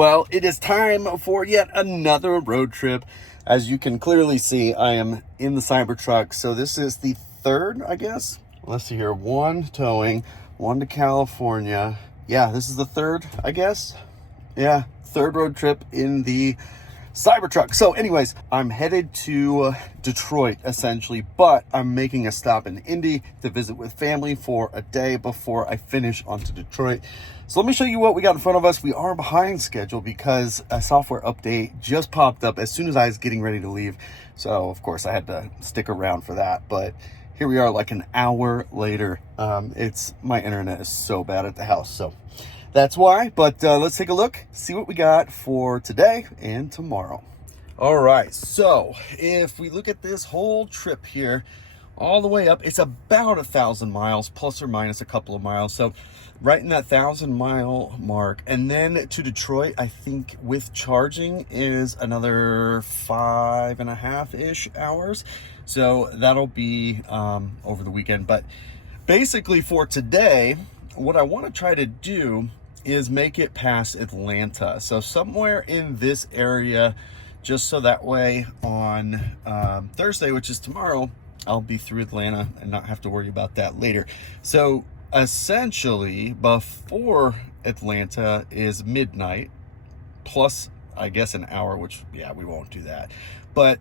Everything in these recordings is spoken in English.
Well, it is time for yet another road trip. As you can clearly see, I am in the Cybertruck. So this is the third, I guess. Let's see here. One towing, one to California. Yeah, this is the third, I guess. Yeah, third road trip in the Cybertruck. So anyways, I'm headed to Detroit essentially, but I'm making a stop in Indy to visit with family for a day before I finish onto Detroit. So let me show you what we got in front of us. We are behind schedule because a software update just popped up as soon as I was getting ready to leave. So of course I had to stick around for that, but here we are like an hour later. My internet is so bad at the house, so that's why. But let's take a look, see what we got for today and tomorrow. All right, so if we look at this whole trip here, all the way up, it's about 1,000 miles, plus or minus a couple of miles. So right in that 1,000-mile mark. And then to Detroit, I think with charging is another 5.5-ish hours. So that'll be over the weekend. But basically for today, what I want to try to do is make it past Atlanta. So somewhere in this area, just so that way on Thursday, which is tomorrow, I'll be through Atlanta and not have to worry about that later. So essentially before Atlanta is midnight plus, I guess, an hour, which, yeah, we won't do that. But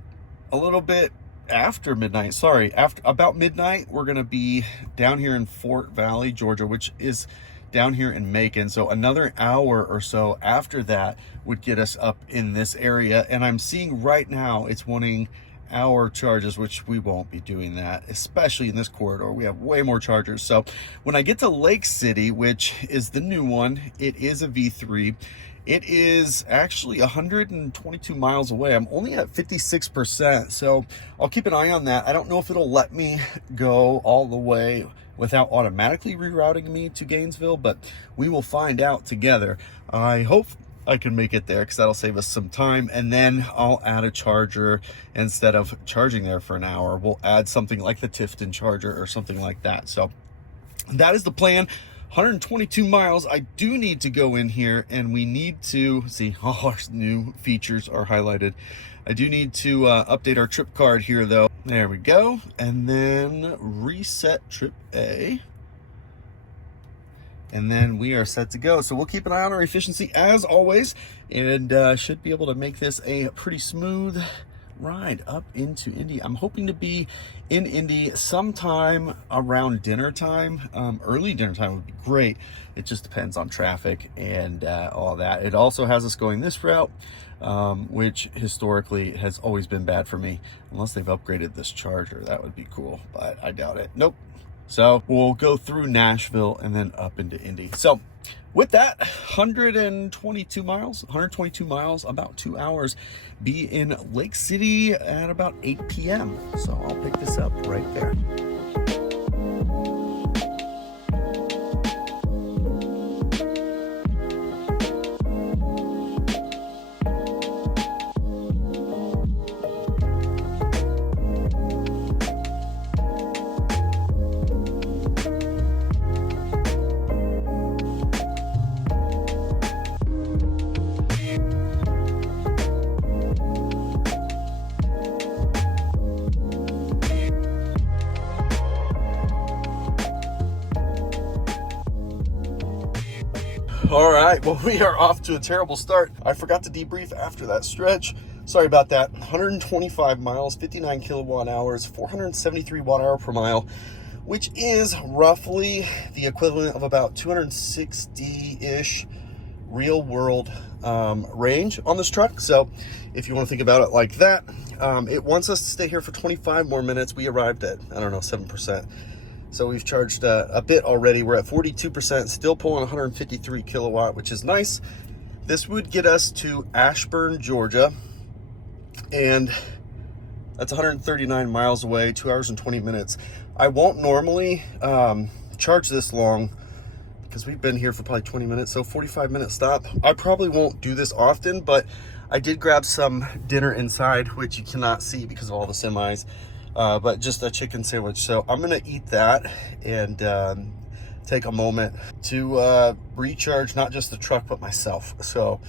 a little bit after midnight, after about midnight, we're going to be down here in Fort Valley, Georgia, which is down here in Macon. So another hour or so after that would get us up in this area. And I'm seeing right now it's wanting hour charges, which we won't be doing that, especially in this corridor. We have way more chargers. So when I get to Lake City, which is the new one, it is a V3. It is actually 122 miles away. I'm only at 56%. So I'll keep an eye on that. I don't know if it'll let me go all the way without automatically rerouting me to Gainesville, but we will find out together. I hope I can make it there because that'll save us some time. And then I'll add a charger. Instead of charging there for an hour, we'll add something like the Tifton charger or something like that. So that is the plan. 122 miles. I do need to go in here and we need to see all our new features are highlighted. I do need to update our trip card here though. There we go. And then reset trip A. And then we are set to go. So we'll keep an eye on our efficiency as always, and should be able to make this a pretty smooth ride up into Indy. I'm hoping to be in Indy sometime around dinner time. Early dinner time would be great. It just depends on traffic and all that. It also has us going this route, which historically has always been bad for me. Unless they've upgraded this charger, that would be cool, but I doubt it. Nope. So we'll go through Nashville and then up into Indy. So with that, 122 miles, about 2 hours, be in Lake City at about 8 p.m. So I'll pick this up right there. All right, well, we are off to a terrible start. I forgot to debrief after that stretch. Sorry about that. 125 miles, 59 kilowatt hours, 473 watt hour per mile, which is roughly the equivalent of about 260-ish real world range on this truck. So if you want to think about it like that, it wants us to stay here for 25 more minutes. We arrived at, 7%. So we've charged a bit already. We're at 42%, still pulling 153 kilowatt, which is nice. This would get us to Ashburn, Georgia, and that's 139 miles away, 2 hours and 20 minutes. I won't normally charge this long because we've been here for probably 20 minutes, so 45-minute stop. I probably won't do this often, but I did grab some dinner inside, which you cannot see because of all the semis. But just a chicken sandwich. So I'm gonna eat that and take a moment to recharge not just the truck but myself. So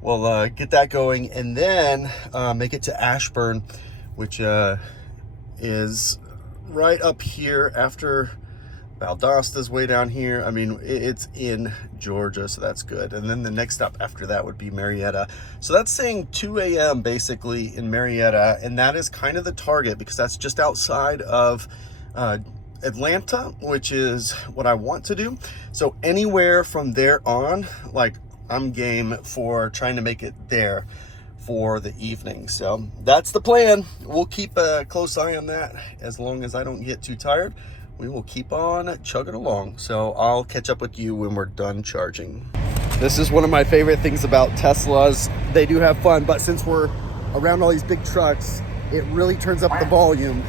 we'll get that going, and then make it to Ashburn, which is right up here after Valdosta's way down here. I mean, it's in Georgia, so that's good. And then the next stop after that would be Marietta. So that's saying 2 a.m. basically in Marietta, and that is kind of the target because that's just outside of Atlanta, which is what I want to do. So anywhere from there on, like, I'm game for trying to make it there for the evening. So that's the plan. We'll keep a close eye on that. As long as I don't get too tired, we will keep on chugging along. So I'll catch up with you when we're done charging. This is one of my favorite things about Teslas. They do have fun, but since we're around all these big trucks, it really turns up the volume.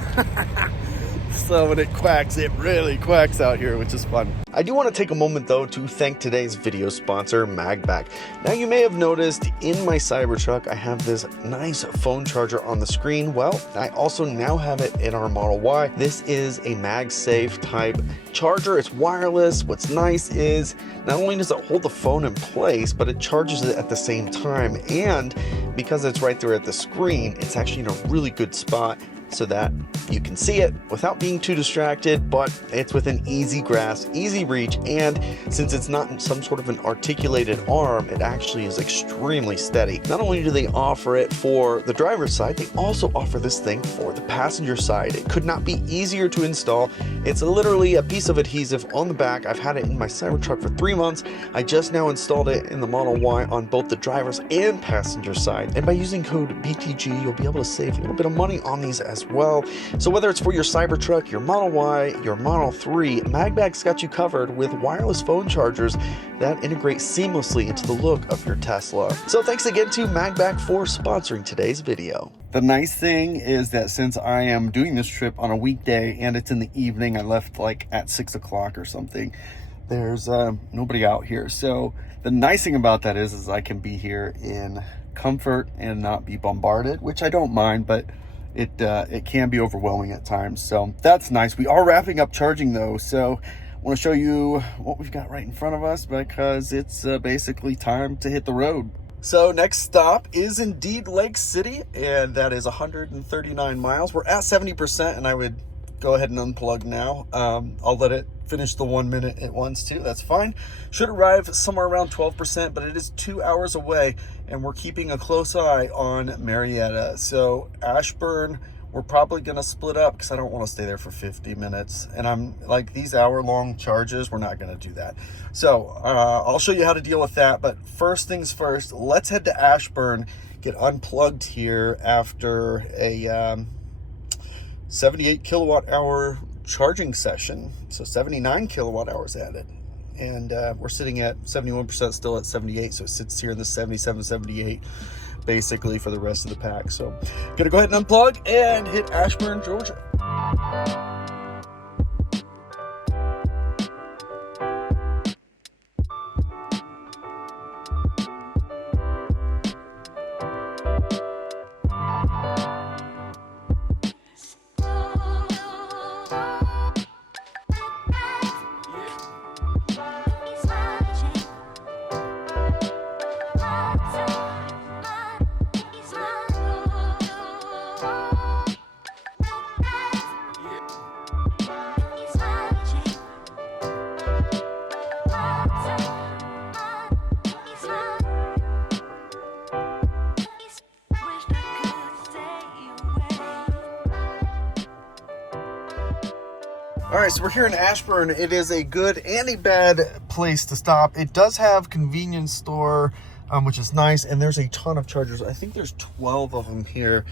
So when it quacks, it really quacks out here, which is fun. I do want to take a moment though to thank today's video sponsor, Magback. Now you may have noticed in my Cybertruck, I have this nice phone charger on the screen. Well, I also now have it in our Model Y. This is a MagSafe type charger. It's wireless. What's nice is not only does it hold the phone in place, but it charges it at the same time. And because it's right there at the screen, it's actually in a really good spot so that you can see it without being too distracted, but it's within easy grasp, easy reach, and since it's not some sort of an articulated arm, it actually is extremely steady. Not only do they offer it for the driver's side, they also offer this thing for the passenger side. It could not be easier to install. It's literally a piece of adhesive on the back. I've had it in my Cybertruck for 3 months. I just now installed it in the Model Y on both the driver's and passenger side, and by using code BTG, you'll be able to save a little bit of money on these as well. So whether it's for your Cybertruck, your Model Y, your Model 3, Magback's got you covered with wireless phone chargers that integrate seamlessly into the look of your Tesla. So thanks again to Magback for sponsoring today's video. The nice thing is that since I am doing this trip on a weekday and it's in the evening, I left like at 6 o'clock or something, there's nobody out here. So the nice thing about that is I can be here in comfort and not be bombarded, which I don't mind, but it can be overwhelming at times. So that's nice. We are wrapping up charging though, so I want to show you what we've got right in front of us because it's basically time to hit the road. So next stop is indeed Lake City, and that is 139 miles. We're at 70%, and I would go ahead and unplug now. I'll let it finish the 1 minute it wants to. That's fine. Should arrive somewhere around 12%, but it is 2 hours away, and we're keeping a close eye on Marietta. So Ashburn, we're probably going to split up because I don't want to stay there for 50 minutes. And I'm like, these hour-long charges, we're not going to do that. So I'll show you how to deal with that. But first things first, let's head to Ashburn, get unplugged here after a 78 kilowatt hour charging session. So 79 kilowatt hours added. And we're sitting at 71%, still at 78. So it sits here in the 77, 78 basically for the rest of the pack. So gonna go ahead and unplug and hit Ashburn, Georgia. All right, so we're here in Ashburn. It is a good and a bad place to stop. It does have convenience store, which is nice, and there's a ton of chargers. I think there's 12 of them here.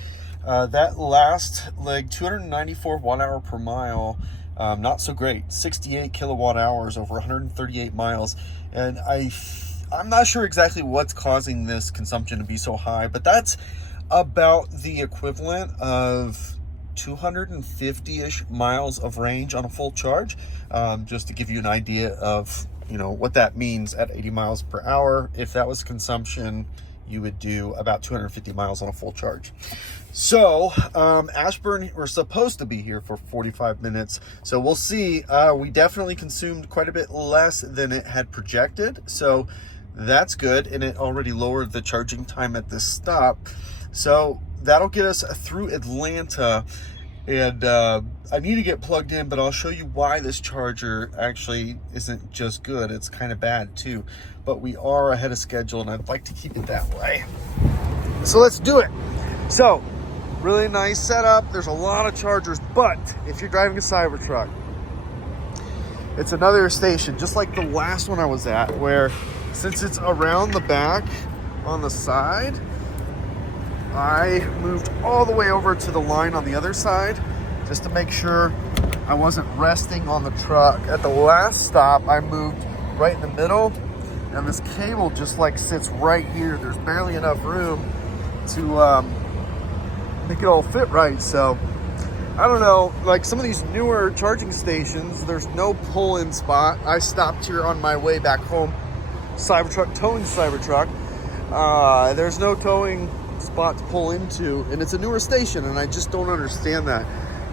That last leg, 294 watt hour per mile, not so great. 68 kilowatt hours over 138 miles, and I'm not sure exactly what's causing this consumption to be so high, but that's about the equivalent of 250-ish miles of range on a full charge, just to give you an idea of what that means at 80 miles per hour. If that was consumption, you would do about 250 miles on a full charge. So Ashburn, we're supposed to be here for 45 minutes, so we'll see. We definitely consumed quite a bit less than it had projected, so that's good, and it already lowered the charging time at this stop. So that'll get us through Atlanta, and I need to get plugged in, but I'll show you why this charger actually isn't just good, it's kind of bad too. But we are ahead of schedule, and I'd like to keep it that way. So let's do it. So really nice setup. There's a lot of chargers, but if you're driving a Cybertruck, it's another station, just like the last one I was at, where since it's around the back on the side, I moved all the way over to the line on the other side just to make sure I wasn't resting on the truck. At the last stop, I moved right in the middle, and this cable just like sits right here. There's barely enough room to make it all fit right. So I don't know, like some of these newer charging stations, there's no pull-in spot. I stopped here on my way back home, towing Cybertruck. There's no towing spot to pull into, and it's a newer station, and I just don't understand that.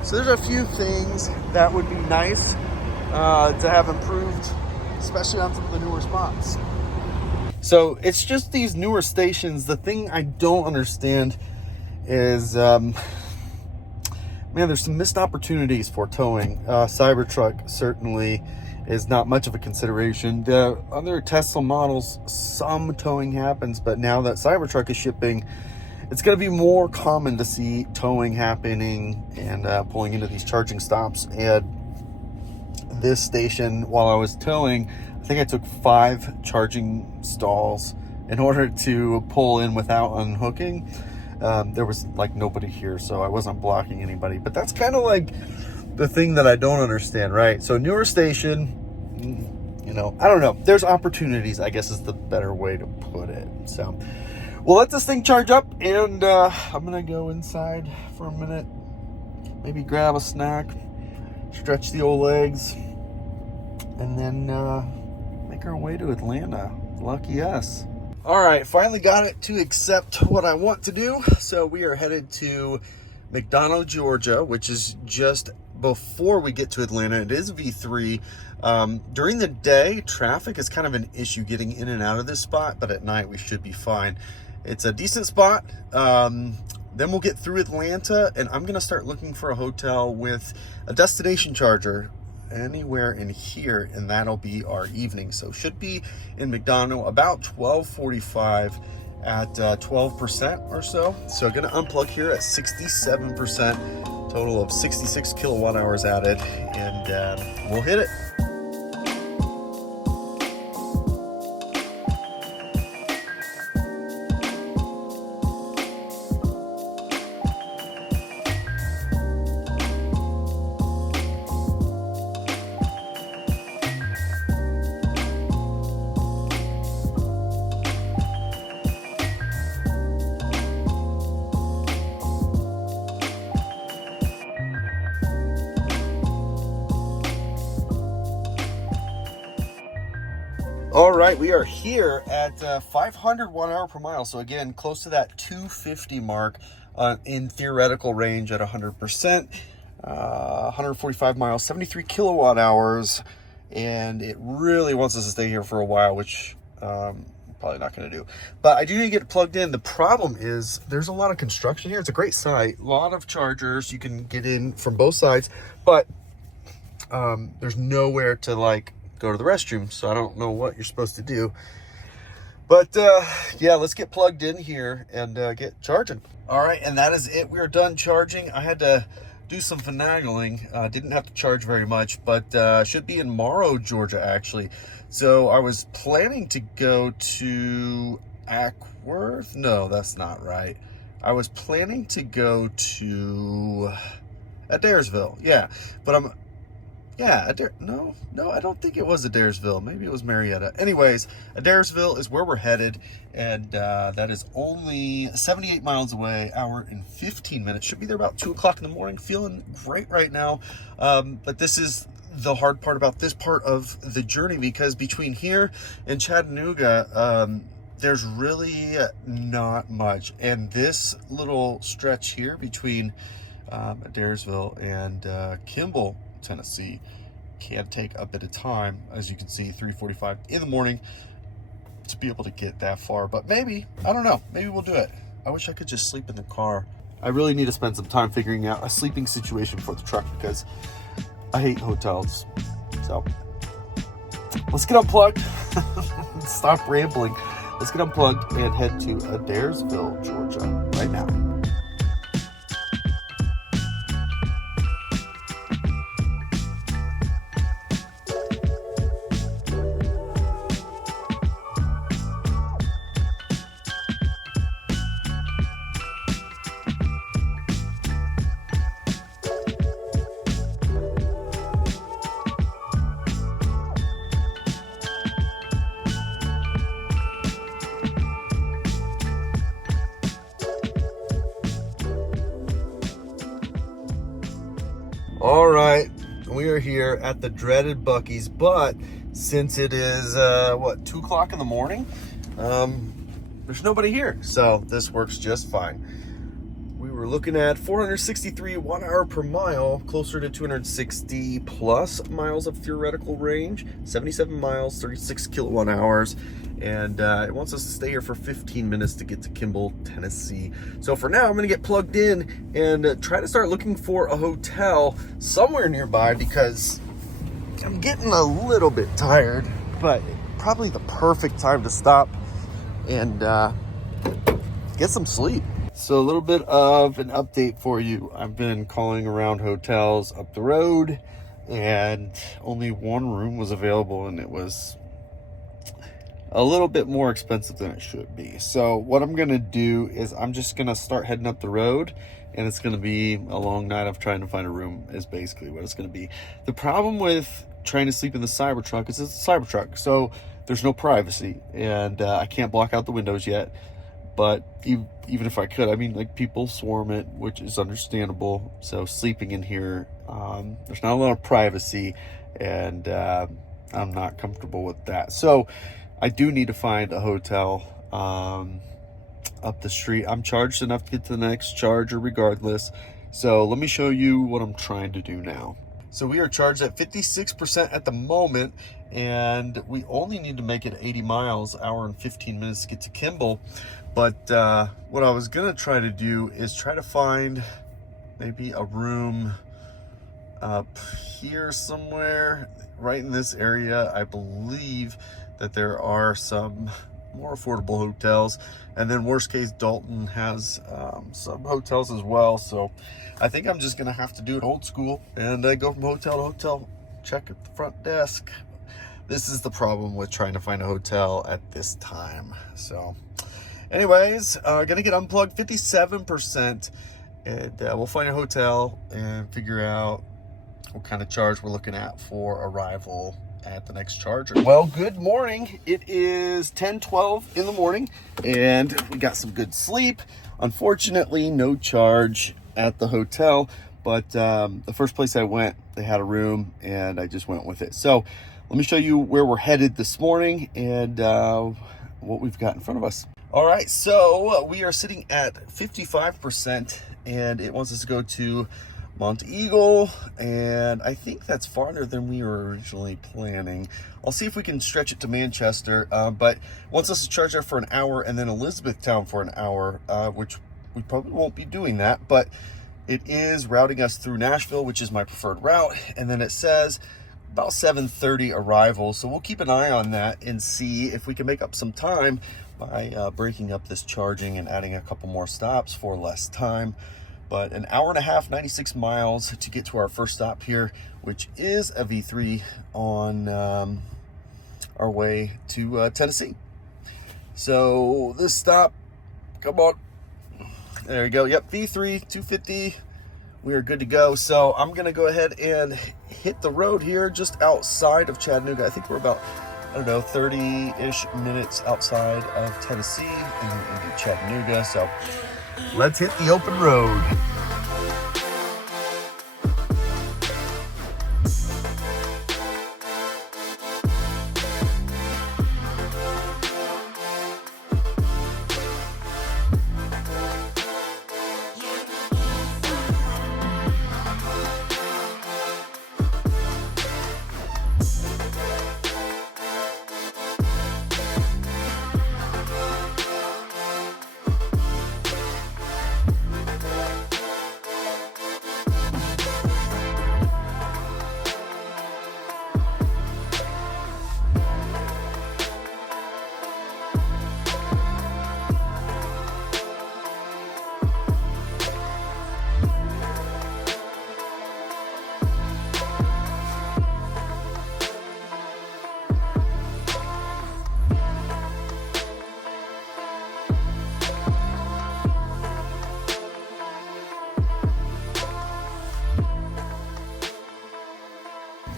So there's a few things that would be nice to have improved, especially on some of the newer spots. So it's just these newer stations. The thing I don't understand is, man, there's some missed opportunities for towing. Cybertruck certainly is not much of a consideration. The other Tesla models, some towing happens, but now that Cybertruck is shipping, it's going to be more common to see towing happening and pulling into these charging stops. And this station, while I was towing, I think I took 5 charging stalls in order to pull in without unhooking. There was like nobody here, so I wasn't blocking anybody. But that's kind of like the thing that I don't understand, right? So newer station, you know, I don't know. There's opportunities, I guess is the better way to put it. So we'll let this thing charge up, and I'm gonna go inside for a minute, maybe grab a snack, stretch the old legs, and then make our way to Atlanta. Lucky us. All right, finally got it to accept what I want to do. So we are headed to McDonough, Georgia, which is just before we get to Atlanta. It is V3. During the day, traffic is kind of an issue getting in and out of this spot, but at night we should be fine. It's a decent spot. Then we'll get through Atlanta, and I'm gonna start looking for a hotel with a destination charger anywhere in here, and that'll be our evening. So should be in McDonough about 12:45 at 12% or so. So gonna unplug here at 67%, total of 66 kilowatt hours added, and we'll hit it. All right, we are here at 500 watt-hour per mile. So again, close to that 250 mark in theoretical range at 100%, 145 miles, 73 kilowatt hours. And it really wants us to stay here for a while, which probably not going to do. But I do need to get it plugged in. The problem is there's a lot of construction here. It's a great site, a lot of chargers. You can get in from both sides, but there's nowhere to like go to the restroom, so I don't know what you're supposed to do. But yeah, let's get plugged in here and get charging. All right, and that is it. We are done charging. I had to do some finagling. Didn't have to charge very much, but should be in Munro, Georgia, actually. So I was planning to go to Ackworth. No, that's not right. I was planning to go to Adairsville. Yeah, but no, I don't think it was Adairsville. Maybe it was Marietta. Anyways, Adairsville is where we're headed, and that is only 78 miles away, hour and 15 minutes. Should be there about 2 o'clock in the morning. Feeling great right now. But this is the hard part about this part of the journey, because between here and Chattanooga, there's really not much. And this little stretch here between Adairsville and Kimball, Tennessee, can take a bit of time. As you can see, 3:45 in the morning. to be able to get that far, but maybe, I don't know, maybe we'll do it. I wish I could just sleep in the car. I really need to spend some time figuring out a sleeping situation for the truck because I hate hotels. So let's get unplugged. Stop rambling. Let's get unplugged and head to Adairsville, Georgia right now. All right, we are here at the dreaded Buc-ee's, but since it is, 2 o'clock in the morning, there's nobody here, so this works just fine. We were looking at 463 watt-hour per mile, closer to 260 plus miles of theoretical range, 77 miles, 36 kilowatt hours, and it wants us to stay here for 15 minutes to get to Kimball, Tennessee. So for now, I'm gonna get plugged in and try to start looking for a hotel somewhere nearby because I'm getting a little bit tired, but probably the perfect time to stop and get some sleep. So a little bit of an update for you. I've been calling around hotels up the road and only one room was available, and it was a little bit more expensive than it should be. So what I'm gonna do is I'm just gonna start heading up the road, and it's gonna be a long night of trying to find a room is basically what it's gonna be. The problem with trying to sleep in the Cybertruck is it's a Cybertruck, so there's no privacy, and I can't block out the windows yet. But even if I could, I mean, like, people swarm it, which is understandable. So sleeping in here, there's not a lot of privacy, and I'm not comfortable with that. So I do need to find a hotel up the street. I'm charged enough to get to the next charger regardless. So let me show you what I'm trying to do now. So we are charged at 56% at the moment, and we only need to make it 80 miles, hour and 15 minutes to get to Kimball. But what I was gonna try to do is try to find maybe a room up here somewhere, right in this area. I believe that there are some more affordable hotels, and then worst case, Dalton has some hotels as well. So I think I'm just gonna have to do it old school and go from hotel to hotel, check at the front desk. This is the problem with trying to find a hotel at this time. So anyways, gonna get unplugged 57%, and we'll find a hotel and figure out what kind of charge we're looking at for arrival at the next charger. Well, good morning. It is 10:12 in the morning, and we got some good sleep. Unfortunately, no charge at the hotel, but the first place I went, they had a room, and I just went with it. So let me show you where we're headed this morning and what we've got in front of us. All right, so we are sitting at 55%, and it wants us to go to Mount Eagle, and I think that's farther than we were originally planning. I'll see if we can stretch it to Manchester, but wants us to charge there for an hour and then Elizabethtown for an hour, which we probably won't be doing that, but it is routing us through Nashville, which is my preferred route, and then it says about 7:30 arrival, so we'll keep an eye on that and see if we can make up some time by breaking up this charging and adding a couple more stops for less time. But an hour and a half, 96 miles to get to our first stop here, which is a V3 on our way to Tennessee. So this stop, come on, there we go. Yep, V3, 250. We are good to go. So I'm gonna go ahead and hit the road here just outside of Chattanooga. I think we're about, I don't know, 30-ish minutes outside of Tennessee and then into Chattanooga. So let's hit the open road.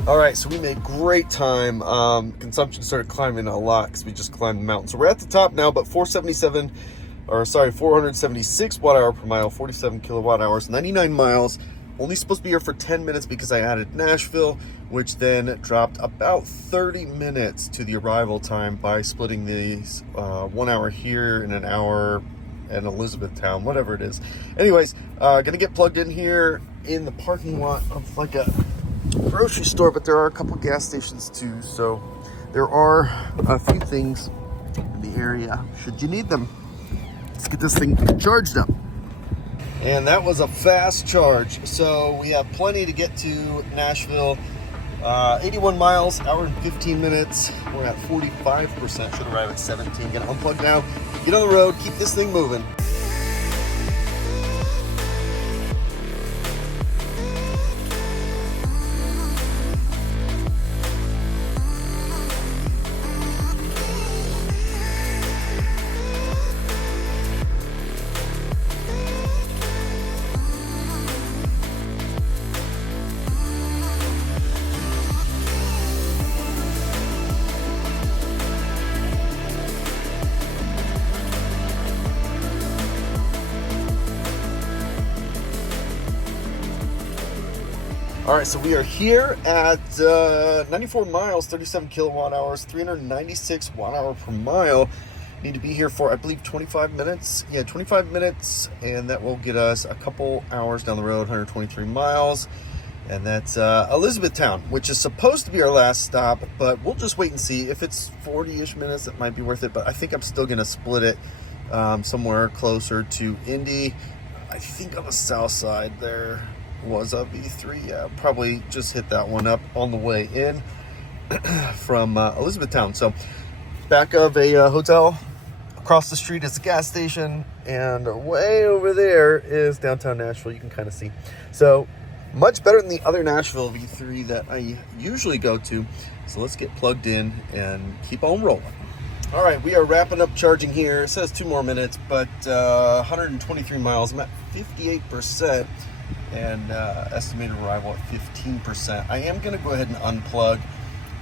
All right, so we made great time. Consumption started climbing a lot because we just climbed the mountain. So we're at the top now, but 476 watt hour per mile, 47 kilowatt hours, 99 miles. Only supposed to be here for 10 minutes because I added Nashville, which then dropped about 30 minutes to the arrival time by splitting these 1 hour here and an hour in Elizabethtown, whatever it is. Anyways, gonna get plugged in here in the parking lot of like a grocery store, but there are a couple gas stations too, so there are a few things in the area should you need them. Let's get this thing charged up. And that was a fast charge, so we have plenty to get to Nashville. 81 miles, hour and 15 minutes. We're at 45%, should arrive at 17. Gonna unplug now, get on the road, keep this thing moving. All right, so we are here at 94 miles, 37 kilowatt hours, 396 watt hour per mile. Need to be here for, I believe, 25 minutes. Yeah, 25 minutes, and that will get us a couple hours down the road, 123 miles. And that's Elizabethtown, which is supposed to be our last stop, but we'll just wait and see. If it's 40-ish minutes, it might be worth it, but I think I'm still going to split it somewhere closer to Indy. I think on the south side there was a V3. Yeah, probably just hit that one up on the way in from Elizabethtown. So back of a hotel, across the street is a gas station, and way over there is downtown Nashville. You can kind of see. So much better than the other Nashville V3 that I usually go to. So let's get plugged in and keep on rolling. All right, we are wrapping up charging here. It says 2 more minutes, but 123 miles. I'm at 58%. And estimated arrival at 15%. I am going to go ahead and unplug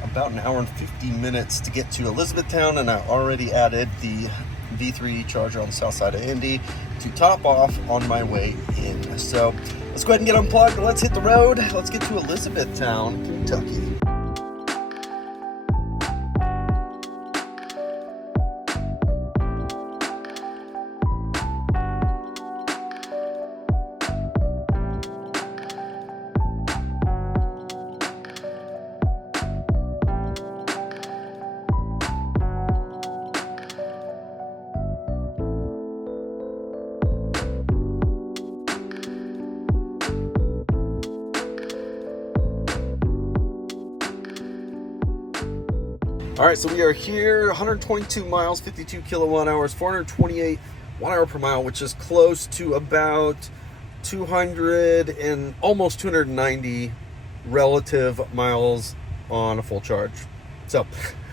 about an hour and 50 minutes to get to Elizabethtown, and I already added the V3 charger on the south side of Indy to top off on my way in. So let's go ahead and get unplugged. Let's hit the road. Let's get to Elizabethtown, Kentucky. All right, so we are here, 122 miles, 52 kilowatt hours, 428 watt hour per mile, which is close to about 200 and almost 290 relative miles on a full charge. So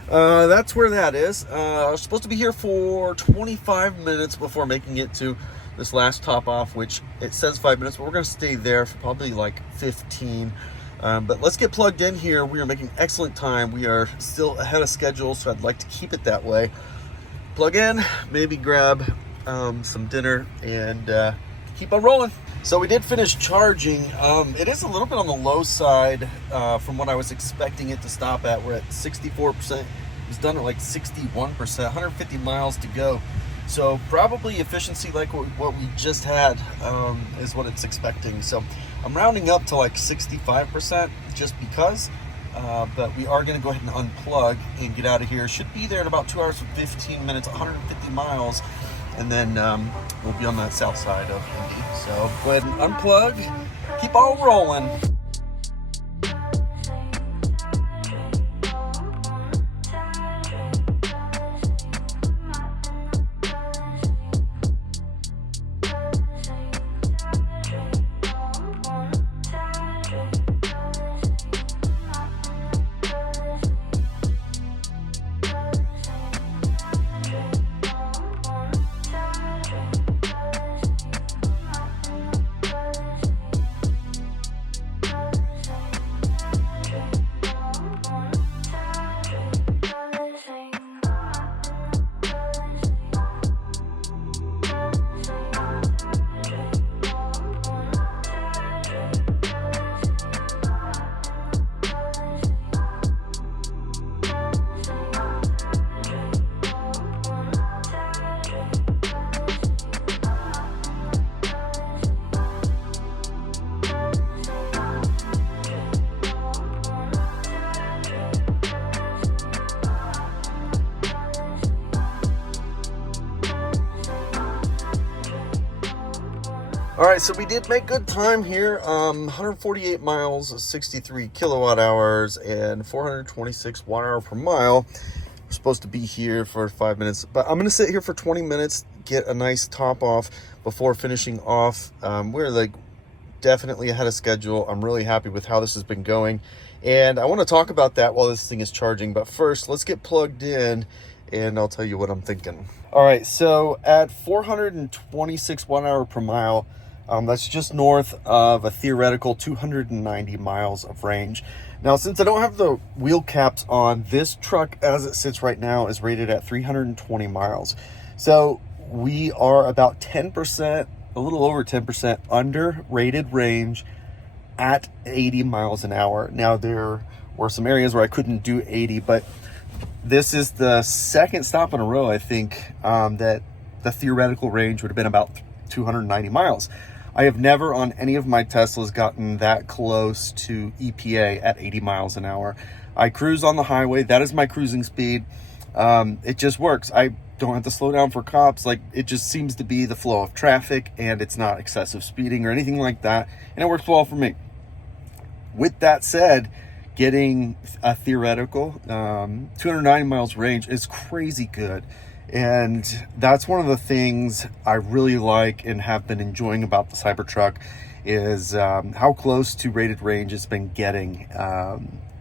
that's where that is. I was supposed to be here for 25 minutes before making it to this last top off, which it says 5 minutes, but we're going to stay there for probably like 15. But let's get plugged in here. We are making excellent time. We are still ahead of schedule, so I'd like to keep it that way. Plug in, maybe grab some dinner, and keep on rolling. So we did finish charging. It is a little bit on the low side from what I was expecting it to stop at. We're at 64%. It was done at like 61%, 150 miles to go. So probably efficiency like what we just had is what it's expecting. So I'm rounding up to like 65% just because, but we are going to go ahead and unplug and get out of here. Should be there in about 2 hours and 15 minutes, 150 miles, and then we'll be on that south side of Indy. So go ahead and unplug, keep on rolling. All right, so we did make good time here. 148 miles, 63 kilowatt hours, and 426 watt hour per mile. We're supposed to be here for 5 minutes, but I'm gonna sit here for 20 minutes, get a nice top off before finishing off. We're like definitely ahead of schedule. I'm really happy with how this has been going, and I want to talk about that while this thing is charging. But first, let's get plugged in, and I'll tell you what I'm thinking. All right, so at 426 watt hour per mile, that's just north of a theoretical 290 miles of range. Now, since I don't have the wheel caps on, this truck as it sits right now is rated at 320 miles. So we are about 10%, a little over 10% under rated range at 80 miles an hour. Now, there were some areas where I couldn't do 80, but this is the second stop in a row, I think, that the theoretical range would have been about 290 miles. I have never on any of my Teslas gotten that close to EPA at 80 miles an hour. I cruise on the highway. That is my cruising speed. It just works. I don't have to slow down for cops. Like, it just seems to be the flow of traffic, and it's not excessive speeding or anything like that. And it works well for me. With that said, getting a theoretical 290 miles range is crazy good. And that's one of the things I really like and have been enjoying about the Cybertruck is how close to rated range it's been getting,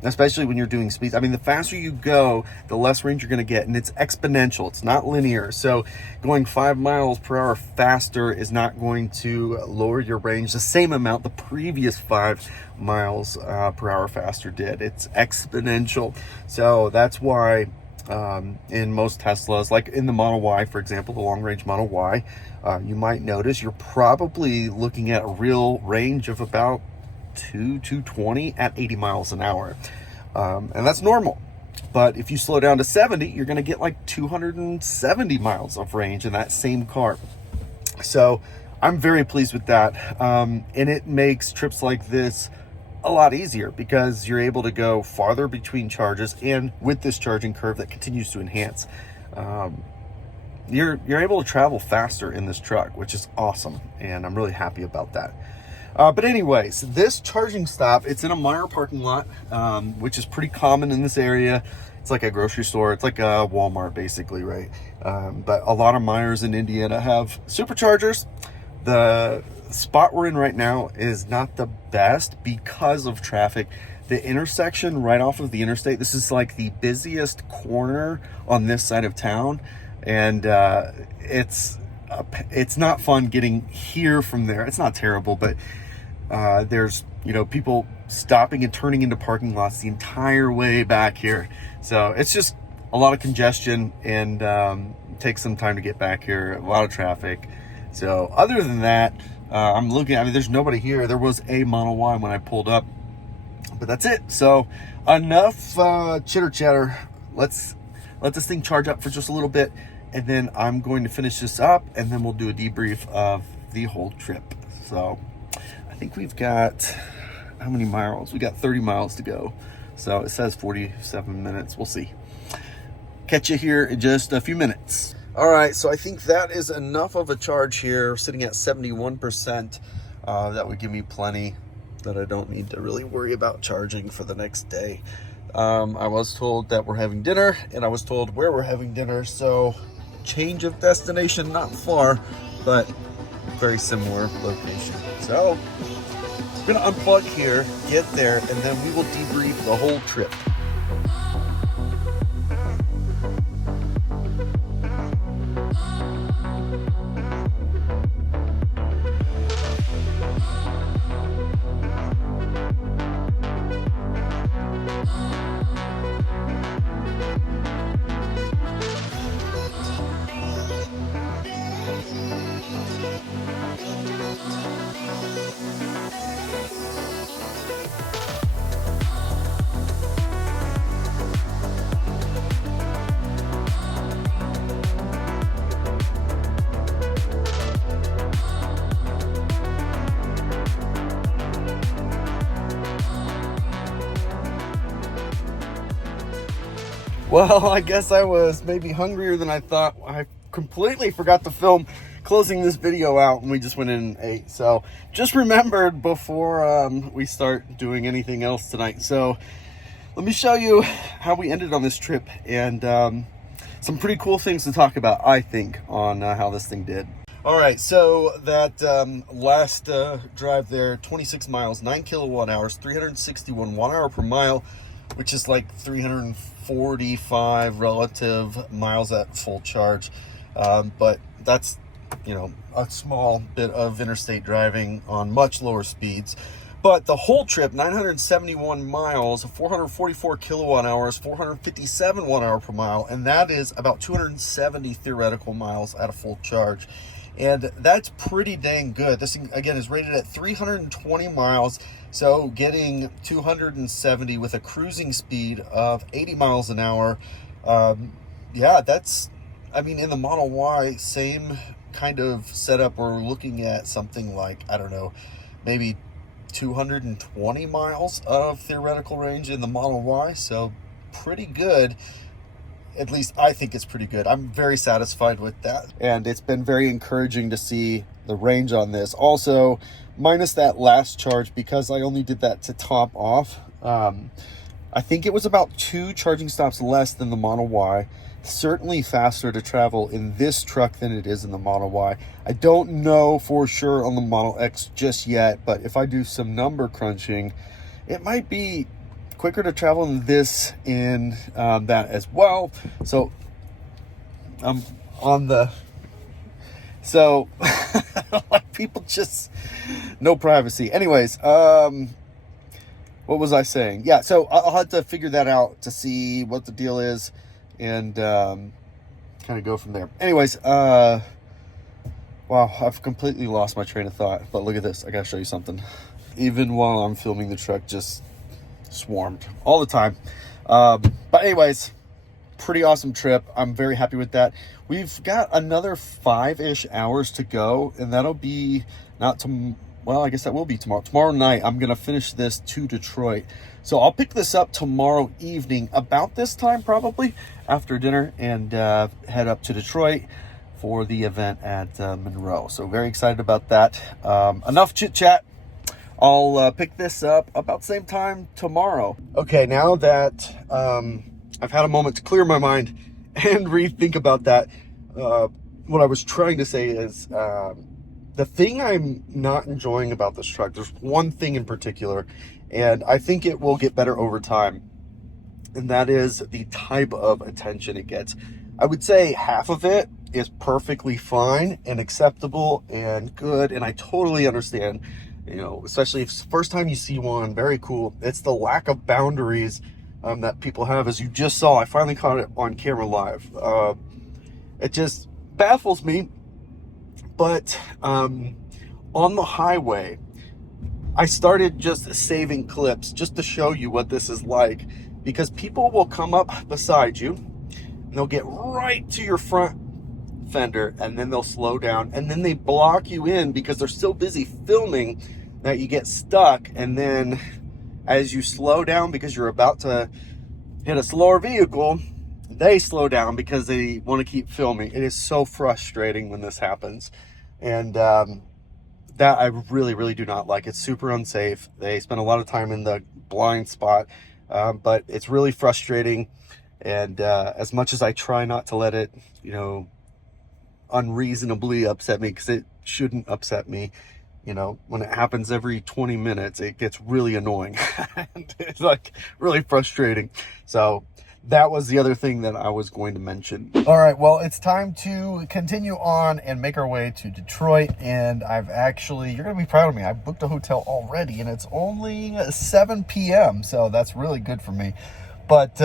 especially when you're doing speeds. I mean, the faster you go, the less range you're going to get, and it's exponential. It's not linear. So going 5 miles per hour faster is not going to lower your range the same amount the previous 5 miles per hour faster did. It's exponential. So that's why in most Teslas, like in the Model Y, for example, the long-range Model Y, you might notice you're probably looking at a real range of about 220 at 80 miles an hour. And that's normal. But if you slow down to 70, you're going to get like 270 miles of range in that same car. So I'm very pleased with that. And it makes trips like this a lot easier because you're able to go farther between charges, and with this charging curve that continues to enhance, you're able to travel faster in this truck, which is awesome, and I'm really happy about that. But anyways, this charging stop, it's in a Munro parking lot, which is pretty common in this area. It's like a grocery store. It's like a Walmart, basically, right? But a lot of Myers in Indiana have superchargers. The spot we're in right now is not the best because of traffic. The intersection right off of the interstate, this is like the busiest corner on this side of town, and it's not fun getting here from there. It's not terrible, but there's people stopping and turning into parking lots the entire way back here. So it's just a lot of congestion, and takes some time to get back here. A lot of traffic. So other than that, I'm looking, I mean, there's nobody here. There was a Model Y when I pulled up, but that's it. So enough chitter chatter. Let's let this thing charge up for just a little bit, and then I'm going to finish this up, and then we'll do a debrief of the whole trip. So I think we've got, how many miles? We got 30 miles to go. So it says 47 minutes. We'll see. Catch you here in just a few minutes. All right, so I think that is enough of a charge here, sitting at 71%. That would give me plenty that I don't need to really worry about charging for the next day. I was told that we're having dinner, and I was told where we're having dinner, so change of destination, not far, but very similar location. So I'm gonna unplug here, get there, and then we will debrief the whole trip. Well, I guess I was maybe hungrier than I thought. I completely forgot to film closing this video out, and we just went in and ate. So just remembered before we start doing anything else tonight. So let me show you how we ended on this trip, and some pretty cool things to talk about, I think, on how this thing did. All right, so that last drive there, 26 miles, 9 kilowatt hours, 361 watt-hour per mile, which is like 345 relative miles at full charge. But that's, you know, a small bit of interstate driving on much lower speeds. But the whole trip, 971 miles, 444 kilowatt hours, 457 watt-hour per mile, and that is about 270 theoretical miles at a full charge. And that's pretty dang good. This thing, again, is rated at 320 miles, so getting 270 with a cruising speed of 80 miles an hour. Yeah, that's, I mean, in the Model Y, same kind of setup. We're looking at something like, I don't know, maybe 220 miles of theoretical range in the Model Y, so pretty good. At least I think it's pretty good. I'm very satisfied with that. And it's been very encouraging to see the range on this. Also, minus that last charge, because I only did that to top off. I think it was about 2 charging stops less than the Model Y. Certainly faster to travel in this truck than it is in the Model Y. I don't know for sure on the Model X just yet, but if I do some number crunching, it might be quicker to travel in this in that as well. So I'm on the, so like, people just, no privacy. Anyways, what was I saying? Yeah, so I'll have to figure that out to see what the deal is, and kind of go from there. Anyways, wow, I've completely lost my train of thought, but look at this. I gotta show you something. Even while I'm filming, the truck just swarmed all the time. But anyways, pretty awesome trip. I'm very happy with that. We've got another 5-ish hours to go, and that'll be well, I guess that will be tomorrow night. I'm gonna finish this to Detroit, so I'll pick this up tomorrow evening about this time, probably after dinner, and head up to Detroit for the event at Munro. So very excited about that. Enough chit chat. I'll pick this up about the same time tomorrow. Okay, now that I've had a moment to clear my mind and rethink about that, what I was trying to say is the thing I'm not enjoying about this truck, there's one thing in particular, and I think it will get better over time, and that is the type of attention it gets. I would say half of it is perfectly fine and acceptable and good, and I totally understand. You know, especially if it's the first time you see one, very cool. It's the lack of boundaries that people have, as you just saw. I finally caught it on camera live. It just baffles me. But on the highway, I started just saving clips just to show you what this is like, because people will come up beside you and they'll get right to your front fender, and then they'll slow down, and then they block you in because they're so busy filming that you get stuck. And then as you slow down because you're about to hit a slower vehicle, they slow down because they want to keep filming. It is so frustrating when this happens, and that I really, really do not like. It's super unsafe. They spend a lot of time in the blind spot, but it's really frustrating. And as much as I try not to let it, you know, unreasonably upset me, because it shouldn't upset me, you know, when it happens every 20 minutes, it gets really annoying. And it's like really frustrating. So that was the other thing that I was going to mention. All right, well, it's time to continue on and make our way to Detroit. And I've actually, you're gonna be proud of me, I booked a hotel already, and it's only 7 p.m. So that's really good for me. But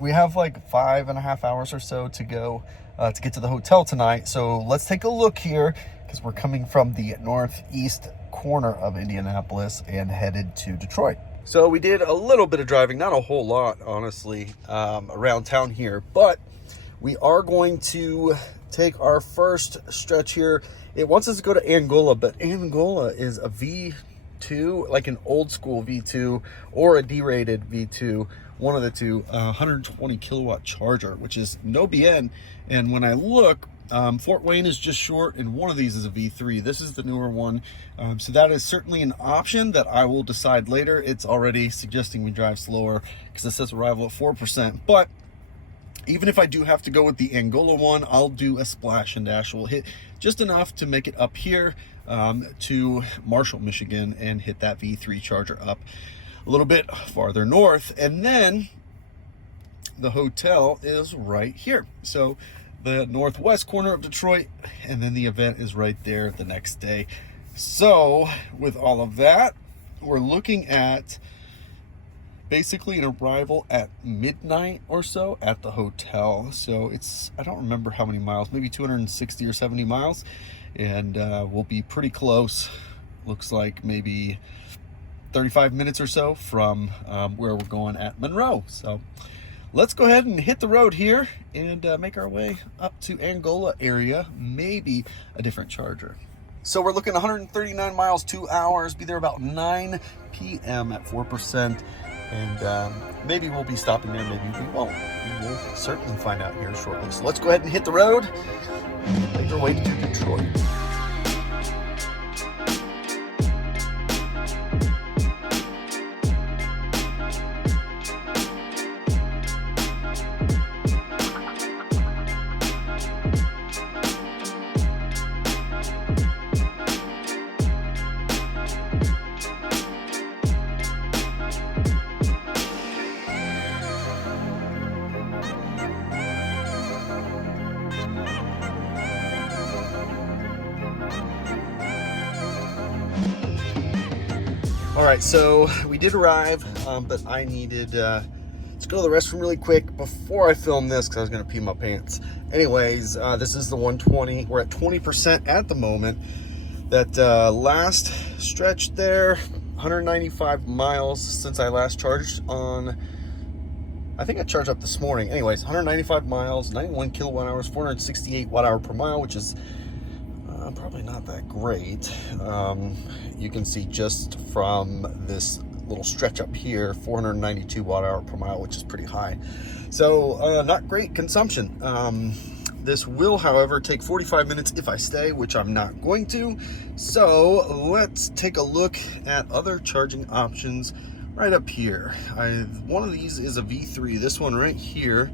we have like 5.5 hours or so to go to get to the hotel tonight. So let's take a look here, because we're coming from the northeast corner of Indianapolis and headed to Detroit. So we did a little bit of driving, not a whole lot, honestly, around town here, but we are going to take our first stretch here. It wants us to go to Angola, but Angola is a V2, like an old school V2 or a derated V2, one of the two, 120 kilowatt charger, which is no BN. And when I look, Fort Wayne is just short, and one of these is a V3. This is the newer one. So that is certainly an option that I will decide later. It's already suggesting we drive slower because it says arrival at 4%. But even if I do have to go with the Angola one, I'll do a splash and dash. We'll hit just enough to make it up here to Marshall, Michigan, and hit that V3 charger up a little bit farther north. And then the hotel is right here. So the northwest corner of Detroit, and then the event is right there the next day. So with all of that, we're looking at basically an arrival at midnight or so at the hotel. So it's, I don't remember how many miles, maybe 260 or 70 miles, and we'll be pretty close. Looks like maybe 35 minutes or so from where we're going at Munro. So let's go ahead and hit the road here and make our way up to Angola area, maybe a different charger. So we're looking 139 miles, 2 hours, be there about 9 p.m. at 4%. And maybe we'll be stopping there, maybe we won't. We will certainly find out here shortly. So let's go ahead and hit the road and make our way to Detroit. All right, so we did arrive, but I needed to go to the restroom really quick before I film this because I was going to pee my pants. Anyways, this is the 120. We're at 20% at the moment. That last stretch there, 195 miles since I last charged on, I think I charged up this morning. Anyways, 195 miles, 91 kilowatt hours, 468 watt hour per mile, which is probably not that great. You can see just from this little stretch up here, 492 watt hour per mile, which is pretty high. So not great consumption. This will, however, take 45 minutes if I stay, which I'm not going to. So let's take a look at other charging options right up here. One of these is a V3. This one right here,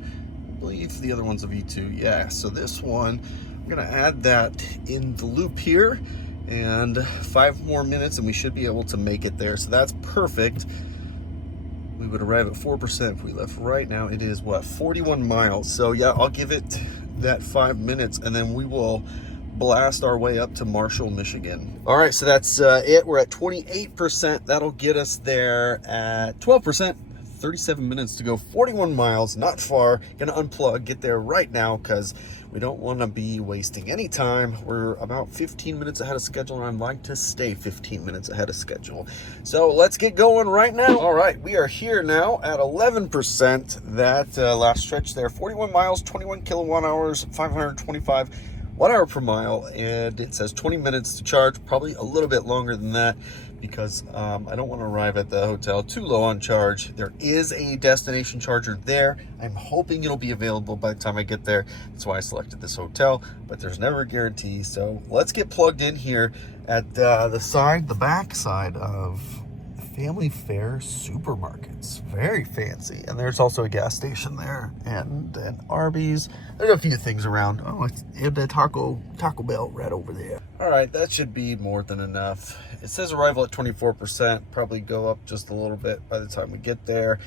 I believe the other one's a V2. Yeah, so this one, I'm gonna add that in the loop here, and 5 more minutes and we should be able to make it there. So that's perfect. We would arrive at 4% if we left right now. It is what, 41 miles. So yeah, I'll give it that 5 minutes and then we will blast our way up to Marshall, Michigan. All right, so that's it. We're at 28%. That'll get us there at 12%. 37 minutes to go, 41 miles, not far. Gonna unplug, get there right now because we don't want to be wasting any time. We're about 15 minutes ahead of schedule, and I'd like to stay 15 minutes ahead of schedule. So let's get going right now. All right, we are here now at 11%. That last stretch there, 41 miles, 21 kilowatt hours, 525 watt hour per mile, and it says 20 minutes to charge, probably a little bit longer than that because I don't want to arrive at the hotel too low on charge. There is a destination charger there. I'm hoping it'll be available by the time I get there. That's why I selected this hotel, but there's never a guarantee. So let's get plugged in here at the back side of Family Fare Supermarkets. Very fancy. And there's also a gas station there and an Arby's. There's a few things around. Oh, and a Taco Bell right over there. All right, that should be more than enough. It says arrival at 24%. Probably go up just a little bit by the time we get there.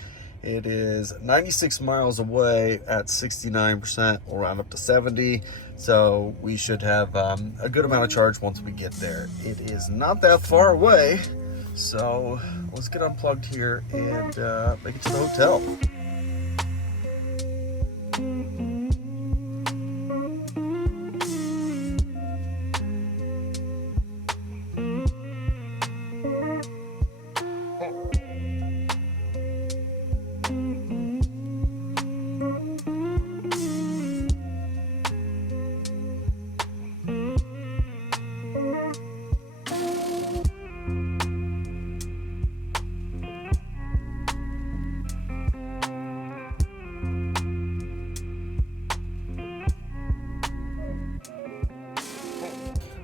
It is 96 miles away at 69%. We'll round up to 70. So we should have a good amount of charge once we get there. It is not that far away. So let's get unplugged here and make it to the hotel.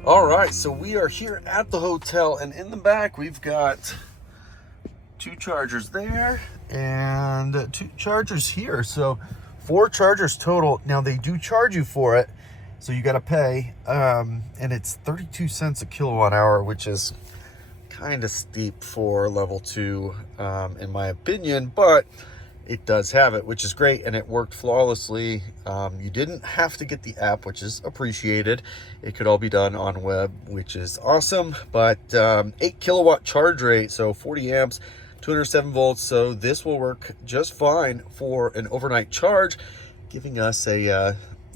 All right, so we are here at the hotel, and in the back we've got 2 chargers there and 2 chargers here. So 4 chargers total. Now they do charge you for it, so you got to pay, and it's 32 cents a kilowatt hour, which is kind of steep for level 2 in my opinion, but it does have it, which is great, and it worked flawlessly. You didn't have to get the app, which is appreciated. It could all be done on web, which is awesome. But 8 kilowatt charge rate, so 40 amps, 207 volts. So this will work just fine for an overnight charge, giving us a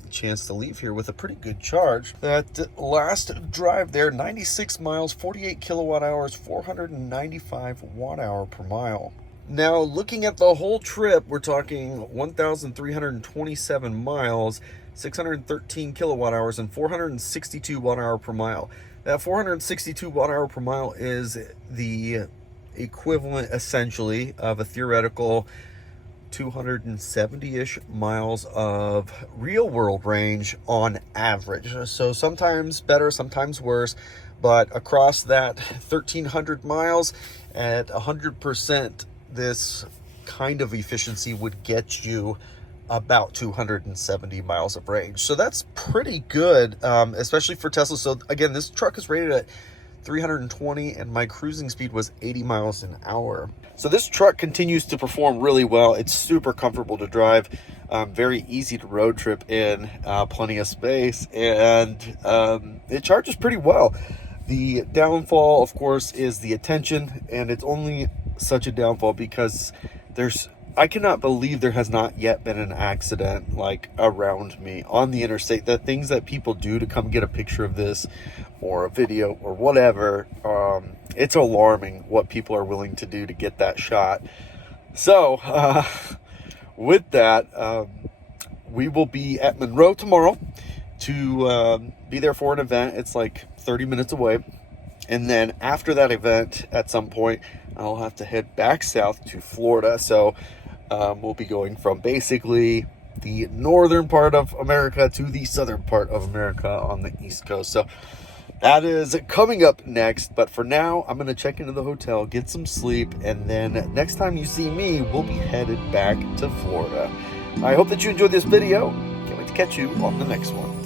chance to leave here with a pretty good charge. That last drive there, 96 miles, 48 kilowatt hours, 495 watt hour per mile. Now, looking at the whole trip, we're talking 1,327 miles, 613 kilowatt hours, and 462 watt hour per mile. That 462 watt hour per mile is the equivalent, essentially, of a theoretical 270-ish miles of real-world range on average. So sometimes better, sometimes worse, but across that 1,300 miles at 100%, this kind of efficiency would get you about 270 miles of range. So that's pretty good, especially for Tesla. So again, this truck is rated at 320 and my cruising speed was 80 miles an hour. So this truck continues to perform really well. It's super comfortable to drive, very easy to road trip in, plenty of space, and it charges pretty well. The downfall, of course, is the attention, and it's only such a downfall because I cannot believe there has not yet been an accident like around me on the interstate. The things that people do to come get a picture of this or a video or whatever, it's alarming what people are willing to do to get that shot. So with that, we will be at Munro tomorrow to be there for an event. It's like 30 minutes away. And then after that event, at some point, I'll have to head back south to Florida. So we'll be going from basically the northern part of America to the southern part of America on the East Coast. So that is coming up next. But for now, I'm going to check into the hotel, get some sleep, and then next time you see me, we'll be headed back to Florida. I hope that you enjoyed this video. Can't wait to catch you on the next one.